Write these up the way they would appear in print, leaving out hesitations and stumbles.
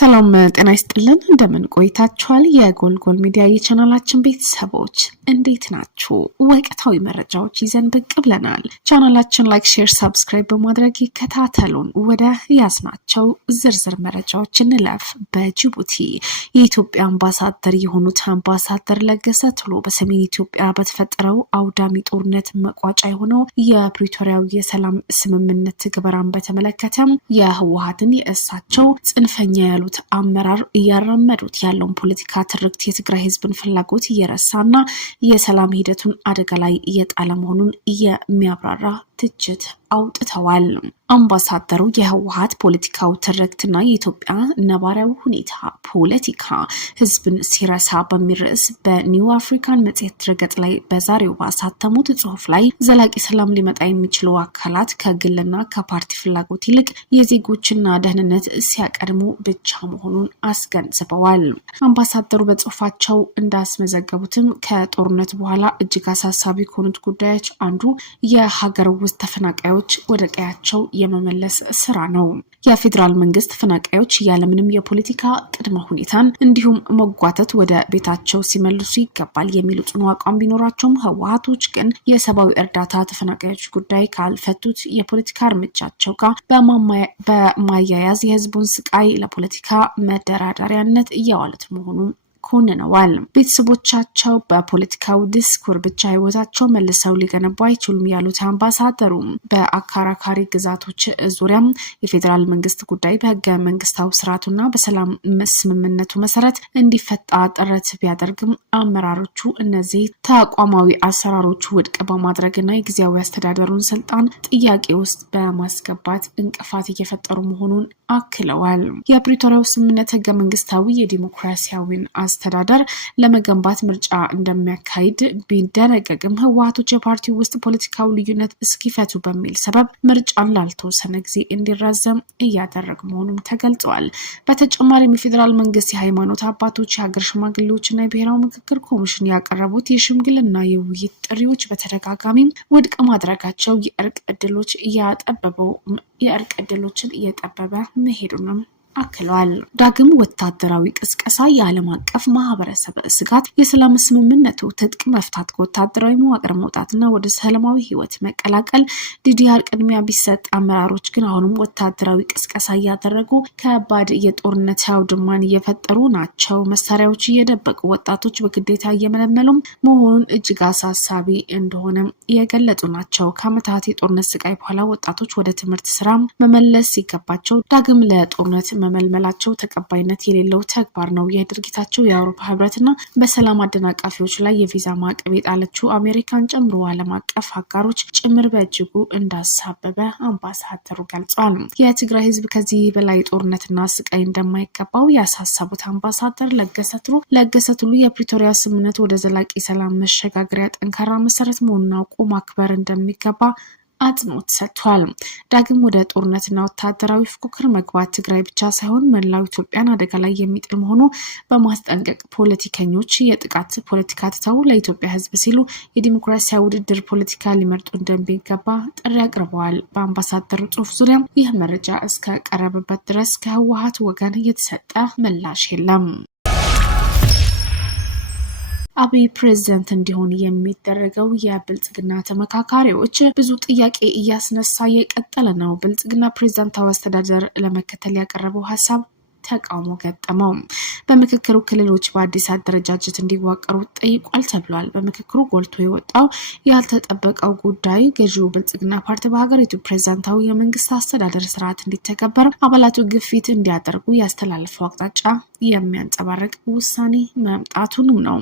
ሰላም ጤና ይስጥልን እንደምን ቆይታችኋል? የጎልጎል ሚዲያ የቻናላችን ቤተሰቦች እንዴት ናችሁ? ወቅታዊ መረጃዎች ይዘን ብቅ ብለናል። ቻናላችን ላይክ፣ ሼር፣ ሰብስክራይብ በማድረግ ይከታተሉን። ወደ ያዝናቸው ዝርዝር መረጃዎች እንለፍ። በጅቡቲ የኢትዮጵያ አምባሳደር የሆኑት አምባሳደር ለገሰ ቱሉ በሰሜን ኢትዮጵያ በተፈጠረው አውዳሚ ጦርነት መቋጫ የሆነው የፕሪቶሪያው የሰላም ስምምነት ትግበራን በተመለከተ የህወሓትን የእሳቸው ጽንፈኛ ያሉት አመራር እያራመዱት ያለውን ፖለቲካ ትርክት የትግራይ ህዝብን ፍላጎት እየረሳና የሰላም ሂደቱን አደጋ ላይ እየጣለ መሆኑን የሚያብራራ ትችት አውጥተዋል። አምባሳደሩ የህወሓት ፖለቲካው ትርክትና የኢትዮጵያ ነባራዊ ሁኔታ ፖለቲካ ህዝብን ሲረሳ በሚል ርዕስ በኒው አፍሪካን መጽሔት ድረገጽ ላይ በዛሬው ባሳተሙት ጽሑፍ ላይ ዘላቂ ሰላም ሊመጣ የሚችሉ አካላት ከግልና ከፓርቲ ፍላጎት ይልቅ የዜጎችና ደህንነት ሲያቀድሙ ብቻ መሆኑን አስገንዝበዋል። አምባሳደሩ በጽሑፋቸው እንዳስመዘገቡትም ከጦርነት በኋላ እጅግ አሳሳቢ ከሆኑት ጉዳዮች አንዱ የሀገር ውስጥ ተፈናቃዮች ወደ ቀያቸው የመመለስ ስራ ነው። የፌዴራል መንግስት ተፈናቃዮች ያለምንም የፖለቲካ ቅድመ ሁኔታን እንዲሁም መጓተት ወደ ቤታቸው ሲመልሱ ይገባል የሚሉ ጽኑ አቋም ቢኖራቸውም ህወሓቶች ግን የሰብአዊ እርዳታ ተፈናቃዮች ጉዳይ ካልፈቱት የፖለቲካ እርምጃቸው ጋር በማያያዝ የህዝቡን ስቃይ ለፖለቲካ መደራደሪያነት እያዋሉት መሆኑን ኮንነዋል። ቤተሰቦቻቸው በፖለቲካው ዲስኩር ብቻ ህይወታቸው መልሰው ሊገነቡ አይችሉም ያሉት አምባሳደሩ በአከራካሪ ግዛቶች ዙሪያም የፌዴራል መንግስት ጉዳይ በህገ መንግስታዊ ስርዓቱና በሰላም ስምምነቱ መሰረት እንዲፈታ ጥረት ቢያደርግም አመራሮቹ እነዚህ ተቋማዊ አሰራሮች ውድቅ በማድረግና የጊዜያዊ አስተዳደሩን ስልጣን ጥያቄ ውስጥ በማስገባት እንቅፋት እየፈጠሩ መሆኑን አክለዋል። የፕሪቶሪያው ስምምነት ህገ መንግስታዊ የዲሞክራሲያዊን አስተዳደር ለመገንባት ምርጫ እንደሚያካሂድ ቢደነገግም ህወሓቶች የፓርቲው ውስጥ ፖለቲካዊ ልዩነት እስኪፈቱ በሚል ሰበብ ምርጫን ላልተወሰነ ጊዜ እንዲራዘም እያደረጉ መሆኑም ተገልጿል። በተጨማሪም የፌዴራል መንግስት የሃይማኖት አባቶች፣ የሀገር ሽማግሌዎችና የብሔራዊ ምክክር ኮሚሽን ያቀረቡት የሽምግልና የውይይት ጥሪዎች በተደጋጋሚ ውድቅ ማድረጋቸው የእርቅ እድሎችን እየጠበበ መሄዱንም አክለዋል። ዳግም ወታደራዊ ቅስቀሳ የዓለም አቀፍ ማህበረሰብ ስጋት የሰላም ስምምነቱ ትጥቅ መፍታት ከወታደራዊ መዋቅር መውጣትና ወደ ሰላማዊ ህይወት መቀላቀል ዲዲአር ቅድሚያ ቢሰጥ አመራሮች ግን አሁንም ወታደራዊ ቅስቀሳ እያደረጉ ከባድ የጦርነት አውድማን እየፈጠሩ ናቸው። መሳሪያዎች እየደበቁ ወጣቶች በግዴታ እየመለመሉም መሆኑን እጅግ አሳሳቢ እንደሆነ የገለጹ ናቸው። ከዓመታት የጦርነት ስቃይ በኋላ ወጣቶች ወደ ትምህርት ስራ መመለስ ሲገባቸው ዳግም ለጦርነት መመልመላቸው ተቀባይነት የሌለው ተግባር ነው። የድርጊታቸው የአውሮፓ ህብረትና በሰላም አደናቃፊዎች ላይ የቪዛ ማዕቀብ የጣለችው አሜሪካን ጨምሮ ዓለም አቀፍ አጋሮች ጭምር በእጅጉ እንዳሳበበ አምባሳደሩ ገልጿል። የትግራይ ህዝብ ከዚህ በላይ ጦርነትና ስቃይ እንደማይገባው ያሳሰቡት አምባሳደር ለገሰ ቱሉ የፕሪቶሪያ ስምምነት ወደ ዘላቂ ሰላም መሸጋገሪያ ጠንካራ መሰረት መሆኑን አውቆ ማክበር እንደሚገባ አጽንኦት ሰጥቷል። ዳግም ወደ ጦርነትና ወታደራዊ ፉክክር መግባት ትግራይ ብቻ ሳይሆን መላው ኢትዮጵያን አደጋ ላይ የሚጥል መሆኑ በማስጠንቀቅ ፖለቲከኞች የጥቃት ፖለቲካ ትተው ለኢትዮጵያ ህዝብ ሲሉ የዲሞክራሲያዊ ውድድር ፖለቲካ ሊመርጡ እንደሚገባ ጥሪ አቅርበዋል። በአምባሳደሩ ጽሑፍ ዙሪያ ይህ መረጃ እስከ ቀረበበት ድረስ ከህወሓት ወገን የተሰጠ ምላሽ የለም። አብይ ፕሬዝዳንት እንዲሆን የሚደረገው የብልጽግና ተመካካሪዎች ብዙ ጥያቄ እያስነሳ የቀጠለ ነው። ብልጽግና ፕሬዝዳንታዊ አስተዳደር ለመከተል ያቀረበው ሀሳብ ተቃውሞ ገጠመው። በምክክሩ ክልሎች በአዲስ አደረጃጀት እንዲዋቀሩ ጠይቋል ተብሏል። በምክክሩ ጎልቶ የወጣው ያልተጠበቀው ጉዳይ ገዢው ብልጽግና ፓርቲ በሀገሪቱ ፕሬዝዳንታዊ የመንግስት አስተዳደር ስርዓት እንዲተገበር አባላቱ ግፊት እንዲያደርጉ ያስተላለፈው አቅጣጫ የሚያንጸባርቅ ውሳኔ መምጣቱንም ነው።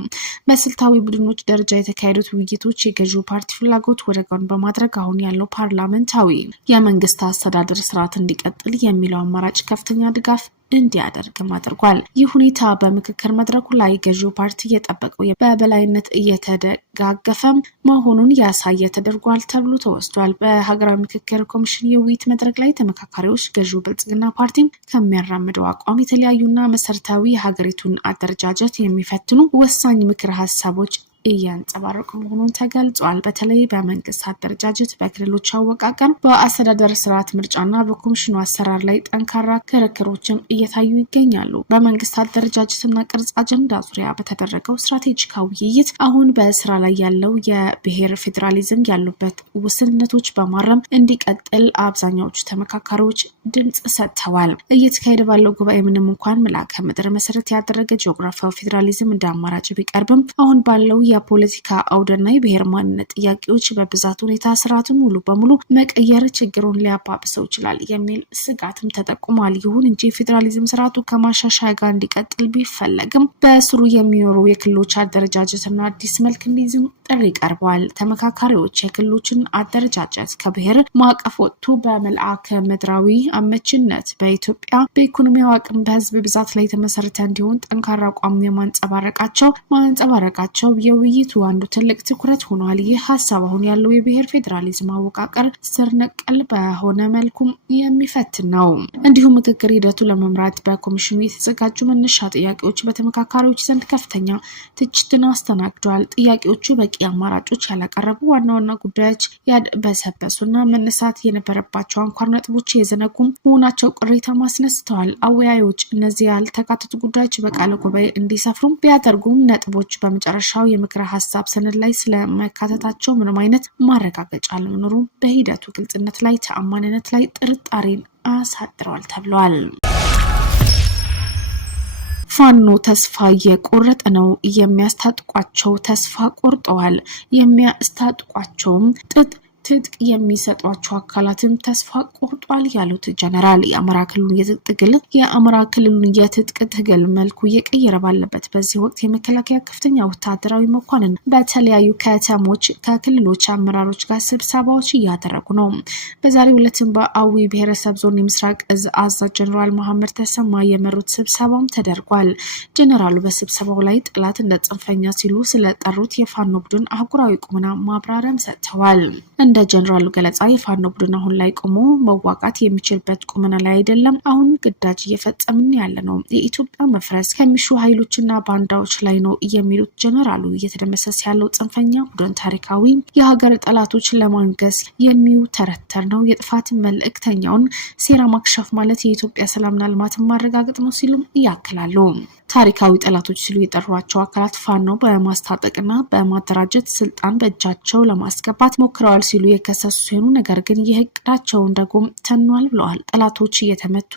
በስልታዊ ቡድኖች ደረጃ የተካሄዱት ውይይቶች የገዢው ፓርቲ ፍላጎት ወደ ጎን በማድረግ አሁን ያለው ፓርላመንታዊ የመንግስት አስተዳደር ስርዓት እንዲቀጥል የሚለው አማራጭ ከፍተኛ ድጋፍ እንዲያደርግም አድርጓል። ይህ ሁኔታ በምክክር መድረኩ ላይ ገዢው ፓርቲ እየጠበቀው በበላይነት እየተደጋገፈ መሆኑን ያሳየ ተደርጓል ተብሎ ተወስዷል። በሀገራዊ ምክክር ኮሚሽን የውይይት መድረክ ላይ ተመካካሪዎች ገዢው ብልጽግና ፓርቲ ከሚያራምደው አቋም የተለያዩና መሰረታዊ የሀገሪቱን አደረጃጀት የሚፈትኑ ወሳኝ ምክር ሀሳቦች እያንጸባረቁ መሆኑን ተገልጿል። በተለይ በመንግስት አደረጃጀት፣ በክልሎች አወቃቀር፣ በአስተዳደር ስርዓት ምርጫና በኮሚሽኑ አሰራር ላይ ጠንካራ ክርክሮችን እየታዩ ይገኛሉ። በመንግስት አደረጃጀትና ቅርጽ አጀንዳ ዙሪያ በተደረገው ስትራቴጂካዊ ውይይት አሁን በስራ ላይ ያለው የብሔር ፌዴራሊዝም ያሉበት ውስንነቶች በማረም እንዲቀጥል አብዛኛዎቹ ተመካካሪዎች ድምጽ ሰጥተዋል። እየተካሄደ ባለው ጉባኤ ምንም እንኳን መልክዓ ምድር መሰረት ያደረገ ጂኦግራፊያዊ ፌዴራሊዝም እንደ አማራጭ ቢቀርብም አሁን ባለው የፖለቲካ አውድና የብሔር ማንነት ጥያቄዎች በብዛት ሁኔታ ስርዓቱን ሙሉ በሙሉ መቀየር ችግሩን ሊያባብሰው ይችላል የሚል ስጋትም ተጠቁሟል። ይሁን እንጂ ፌዴራሊዝም ስርዓቱ ከማሻሻያ ጋር እንዲቀጥል ቢፈለግም በስሩ የሚኖሩ የክልሎች አደረጃጀትና አዲስ መልክ እንዲይዝም ጥሪ ቀርቧል። ተመካካሪዎች የክልሎችን አደረጃጀት ከብሔር ማዕቀፍ ወጥቶ በመልክዓ ምድራዊ አመችነት በኢትዮጵያ በኢኮኖሚያዊ አቅም በህዝብ ብዛት ላይ የተመሰረተ እንዲሆን ጠንካራ አቋም ማንጸባረቃቸው የውይይቱ አንዱ ትልቅ ትኩረት ሆኗል። ይህ ሀሳብ አሁን ያለው የብሔር ፌዴራሊዝም አወቃቀር ስር ነቀል በሆነ መልኩ የሚፈትን ነው። እንዲሁም ምክክር ሂደቱ ለመምራት በኮሚሽኑ የተዘጋጁ መነሻ ጥያቄዎች በተመካካሪዎች ዘንድ ከፍተኛ ትችትን አስተናግደዋል። ጥያቄዎቹ በቂ አማራጮች ያላቀረቡ፣ ዋና ዋና ጉዳዮች ያድበሰበሱና መነሳት የነበረባቸው አንኳር ነጥቦች የዘነጉም መሆናቸው ቅሬታ ማስነስተዋል። አወያዮች እነዚህ ያልተካተቱ ጉዳዮች በቃለ ጉባኤ እንዲሰፍሩም ቢያደርጉም ነጥቦች በመጨረሻው የምክረ ሀሳብ ሰነድ ላይ ስለመካተታቸው ምንም አይነት ማረጋገጫ አለመኖሩ በሂደቱ ግልጽነት ላይ ተአማኒነት ላይ ጥርጣሬን አሳድረዋል ተብሏል። ፋኖ ተስፋ እየቆረጠ ነው። የሚያስታጥቋቸው ተስፋ ቆርጠዋል። የሚያስታጥቋቸውም ትጥቅ የሚሰጧቸው አካላትም ተስፋ ቆርጧል ያሉት ጀነራል የአማራ ክልሉን የትጥቅ ትግል መልኩ እየቀየረ ባለበት በዚህ ወቅት የመከላከያ ከፍተኛ ወታደራዊ መኳንን በተለያዩ ከተሞች ከክልሎች አመራሮች ጋር ስብሰባዎች እያደረጉ ነው። በዛሬው ዕለትም በአዊ ብሔረሰብ ዞን የምስራቅ እዝ አዛዥ ጀነራል መሐመድ ተሰማ የመሩት ስብሰባም ተደርጓል። ጀነራሉ በስብሰባው ላይ ጠላት እንደ ጽንፈኛ ሲሉ ስለጠሩት የፋኖ ቡድን አህጉራዊ ቁመና ማብራሪያም ሰጥተዋል። እንደ ጀነራሉ ገለጻ የፋኖ ቡድን አሁን ላይ ቆሞ መዋጋት የሚችልበት ቁመና ላይ አይደለም። አሁን ግዳጅ እየፈጸምን ያለ ነው። የኢትዮጵያ መፍረስ ከሚሹ ኃይሎችና ባንዳዎች ላይ ነው የሚሉት ጀነራሉ እየተደመሰሰ ያለው ጽንፈኛ ቡድን ታሪካዊ የሀገር ጠላቶች ለማንገስ የሚውተረተር ነው። የጥፋት መልእክተኛውን ሴራ ማክሸፍ ማለት የኢትዮጵያ ሰላምና ልማትን ማረጋገጥ ነው ሲሉም ያክላሉ። ታሪካዊ ጠላቶች ሲሉ የጠሯቸው አካላት ፋኖ በማስታጠቅና በማደራጀት ስልጣን በእጃቸው ለማስገባት ሞክረዋል ሲሉ የከሰሱ ሲሆኑ ነገር ግን ይህ እቅዳቸውን ደግሞ ተኗል ብለዋል። ጠላቶች እየተመቱ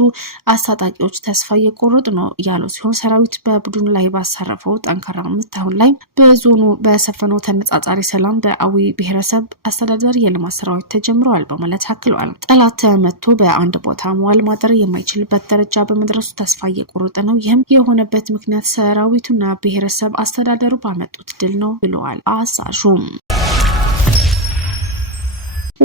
አስታጣቂዎች ተስፋ እየቆረጡ ነው ያሉ ሲሆን ሰራዊት በቡድኑ ላይ ባሳረፈው ጠንካራ ምት አሁን ላይ በዞኑ በሰፈነው ተነጻጻሪ ሰላም በአዊ ብሔረሰብ አስተዳደር የልማት ስራዎች ተጀምረዋል በማለት አክለዋል። ጠላት ተመቶ በአንድ ቦታ መዋል ማደር የማይችልበት ደረጃ በመድረሱ ተስፋ እየቆረጠ ነው። ይህም የሆነበት ምክንያት ሰራዊቱና ብሔረሰብ አስተዳደሩ ባመጡት ድል ነው ብለዋል አዛዡም።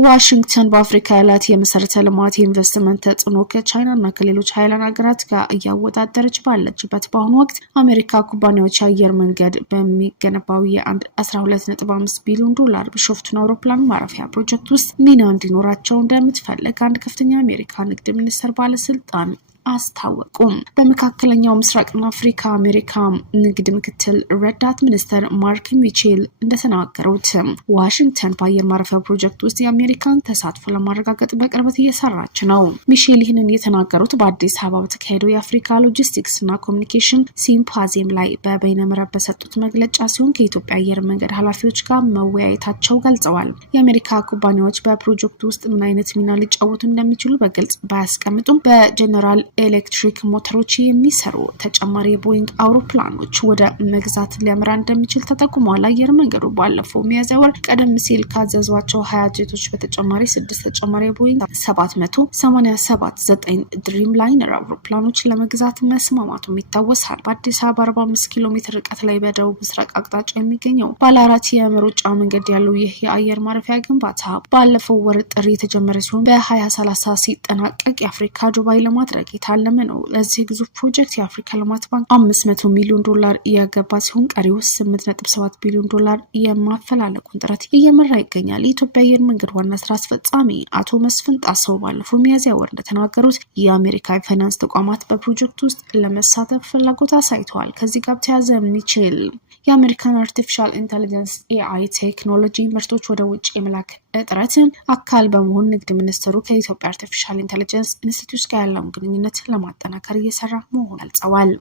ዋሽንግተን በአፍሪካ ያላት የመሰረተ ልማት የኢንቨስትመንት ተጽዕኖ ከቻይናና ከሌሎች ሀያላን ሀገራት ጋር እያወዳደረች ባለችበት በአሁኑ ወቅት አሜሪካ ኩባንያዎች የአየር መንገድ በሚገነባው የ12.5 ቢሊዮን ዶላር ቢሾፍቱን አውሮፕላን ማረፊያ ፕሮጀክት ውስጥ ሚና እንዲኖራቸው እንደምትፈልግ አንድ ከፍተኛ የአሜሪካ ንግድ ሚኒስቴር ባለስልጣን አስታወቁም። በመካከለኛው ምስራቅና አፍሪካ አሜሪካ ንግድ ምክትል ረዳት ሚኒስትር ማርክ ሚቼል እንደተናገሩት ዋሽንግተን በአየር ማረፊያ ፕሮጀክት ውስጥ የአሜሪካን ተሳትፎ ለማረጋገጥ በቅርበት እየሰራች ነው። ሚሼል ይህንን የተናገሩት በአዲስ አበባ በተካሄደው የአፍሪካ ሎጂስቲክስ እና ኮሚኒኬሽን ሲምፖዚየም ላይ በበይነመረብ በሰጡት መግለጫ ሲሆን ከኢትዮጵያ አየር መንገድ ኃላፊዎች ጋር መወያየታቸው ገልጸዋል። የአሜሪካ ኩባንያዎች በፕሮጀክቱ ውስጥ ምን አይነት ሚና ሊጫወቱ እንደሚችሉ በግልጽ ባያስቀምጡም በጀነራል ኤሌክትሪክ ሞተሮች የሚሰሩ ተጨማሪ የቦይንግ አውሮፕላኖች ወደ መግዛት ሊያመራ እንደሚችል ተጠቁሟል። አየር መንገዱ ባለፈው ሚያዝያ ወር ቀደም ሲል ካዘዟቸው 20 ጄቶች በተጨማሪ 6 ተጨማሪ የቦይንግ 787-9 ድሪም ላይነር አውሮፕላኖች ለመግዛት መስማማቱም ይታወሳል። በአዲስ አበባ 45 ኪሎ ሜትር ርቀት ላይ በደቡብ ምስራቅ አቅጣጫ የሚገኘው ባለ 4 የመሮጫ መንገድ ያለው ይህ የአየር ማረፊያ ግንባታ ባለፈው ወር ጥር የተጀመረ ሲሆን በ2030 ሲጠናቀቅ የአፍሪካ ዱባይ ለማድረግ የታለመ ነው። ለዚህ ግዙፍ ፕሮጀክት የአፍሪካ ልማት ባንክ $500 ሚሊዮን ያገባ ሲሆን ቀሪው $8.7 ቢሊዮን የማፈላለቁን ጥረት እየመራ ይገኛል። የኢትዮጵያ አየር መንገድ ዋና ስራ አስፈጻሚ አቶ መስፍን ጣሰው ባለፈው ሚያዝያ ወር እንደተናገሩት የአሜሪካ የፋይናንስ ተቋማት በፕሮጀክቱ ውስጥ ለመሳተፍ ፍላጎት አሳይተዋል። ከዚህ ጋር ተያዘ ሚችል የአሜሪካን አርቲፊሻል ኢንተለጀንስ AI ቴክኖሎጂ ምርቶች ወደ ውጭ የመላክ ጥረት አካል በመሆን ንግድ ሚኒስትሩ ከኢትዮጵያ አርቲፊሻል ኢንተለጀንስ ኢንስቲትዩት ጋር ያለውን ግንኙነት ለማጠናከር እየሰራ መሆኑን ገልጸዋል።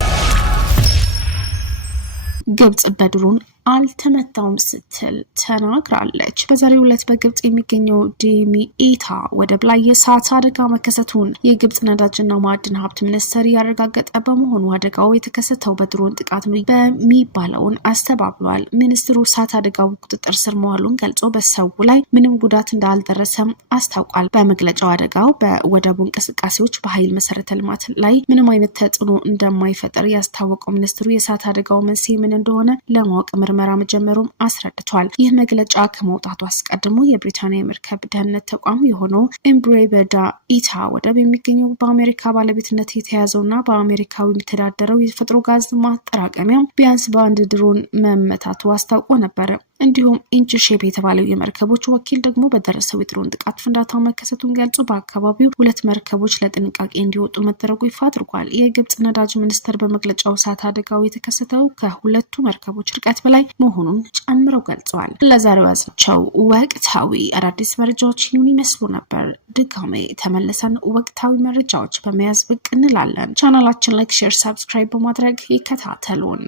ግብጽ በድሮን አልተመታውም ስትል ተናግራለች። በዛሬው ዕለት በግብጽ የሚገኘው ዲሚኤታ ወደብ ላይ የእሳት አደጋ መከሰቱን የግብጽ ነዳጅና ማዕድን ሀብት ሚኒስቴር ያረጋገጠ በመሆኑ አደጋው የተከሰተው በድሮን ጥቃት የሚባለውን አስተባብሏል። ሚኒስትሩ እሳት አደጋው ቁጥጥር ስር መዋሉን ገልጾ በሰው ላይ ምንም ጉዳት እንዳልደረሰም አስታውቋል። በመግለጫው አደጋው በወደቡ እንቅስቃሴዎች በኃይል መሰረተ ልማት ላይ ምንም አይነት ተጽዕኖ እንደማይፈጠር ያስታወቀው ሚኒስትሩ የእሳት አደጋው መንስኤ ምን እንደሆነ ለማወቅ ምርመራ መጀመሩም አስረድቷል። ይህ መግለጫ ከመውጣቱ አስቀድሞ የብሪታንያ የመርከብ ደህንነት ተቋም የሆነው ኤምብሬበዳ ኢታ ወደብ የሚገኘው በአሜሪካ ባለቤትነት የተያዘውና በአሜሪካዊ የሚተዳደረው የተፈጥሮ ጋዝ ማጠራቀሚያ ቢያንስ በአንድ ድሮን መመታቱ አስታውቆ ነበር። እንዲሁም ኢንችሼፕ የተባለው የመርከቦች ወኪል ደግሞ በደረሰው የድሮን ጥቃት ፍንዳታው መከሰቱን ገልጾ በአካባቢው 2 መርከቦች ለጥንቃቄ እንዲወጡ መደረጉ ይፋ አድርጓል። የግብጽ ነዳጅ ሚኒስቴር በመግለጫው እሳት አደጋው የተከሰተው ከሁለቱ መርከቦች ርቀት በላይ መሆኑን ጨምረው ገልጸዋል። ለዛሬው ያዝናቸው ወቅታዊ አዳዲስ መረጃዎች ይህን ይመስሉ ነበር። ድጋሜ ተመልሰን ወቅታዊ መረጃዎች በመያዝ ብቅ እንላለን። ቻናላችን ላይክ፣ ሼር፣ ሰብስክራይብ በማድረግ ይከታተሉን።